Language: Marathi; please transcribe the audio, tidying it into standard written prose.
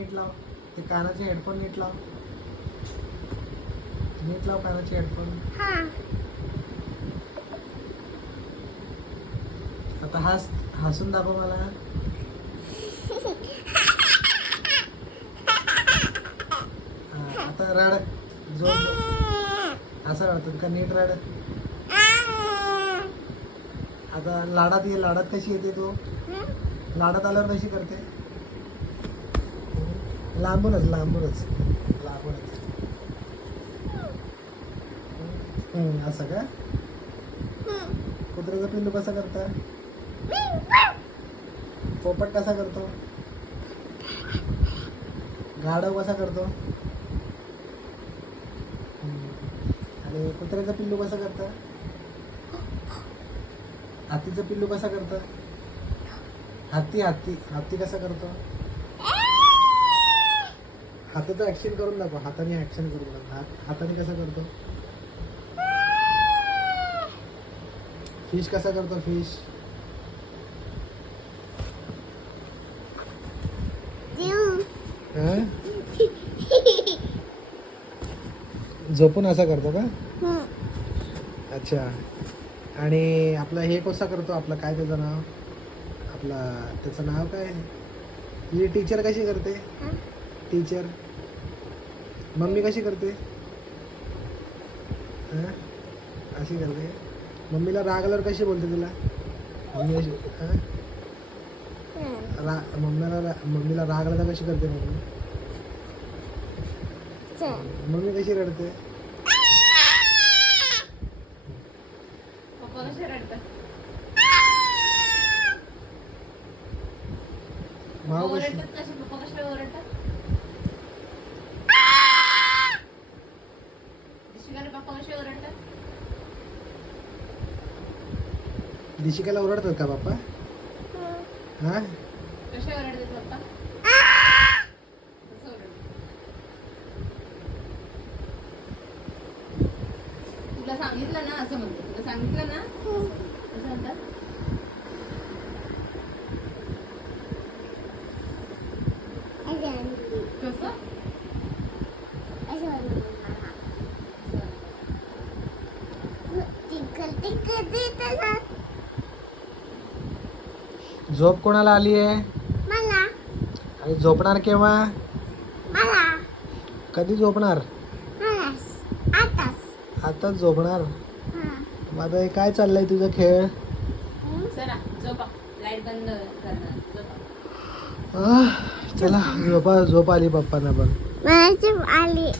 नीट लाव. ते कानाचे हेडफोन नीट लाव. नीट लाव कानाचे हेडफोन. आता हसून दाखव मला. आता रड. असं रडतात का? नीट रड. आता लाडात ये. लाडात कशी येते तू? लाडात आल्यावर कशी करते? लांबूनच लांबूनच लांबूनच. असं का? कुत्र्याचा पिल्लू कसा करता? पोपट कसा करतो? गाढव कसा करतो? आणि कुत्र्याचा पिल्लू कसा करता? हत्तीचं पिल्लू कसा करतं? हत्ती हत्ती हत्ती कसा करतो? हाताचं ऍक्शन करून दाखव. हाताने ऍक्शन करून दाखव. हाताने कसा करतो? फिश कसा करतो? फिश झोपून असा करतो का? अच्छा. आणि आपलं हे कसा करतो? आपलं काय त्याचं नाव? त्याचं नाव काय? ही टीचर कशी करते? टीचर मम्मी कशी करते? अशी करते. मम्मीला राग आल्यावर कशी बोलते तुला? मम्मी कशी मम्मीला राग आला तर कशी करते मम्मी? मम्मी कशी रडते? माऊ कशी? दिशिकाला ओरडतात का बाप्पा? हा? तुला सांगितलं ना असं म्हणतो. तुला सांगितलं ना असं म्हणतात. कसं? झोप कोणाला आली आहे? मला. आणि झोपणार केव्हा? मला. कधी झोपणार? आताच झोपणार. मग आता हे काय चाललंय तुझं खेळ? चला झोपा. लाईट बंद करणार. झोपा. चला झोप आली पप्पांना पण. मला आली.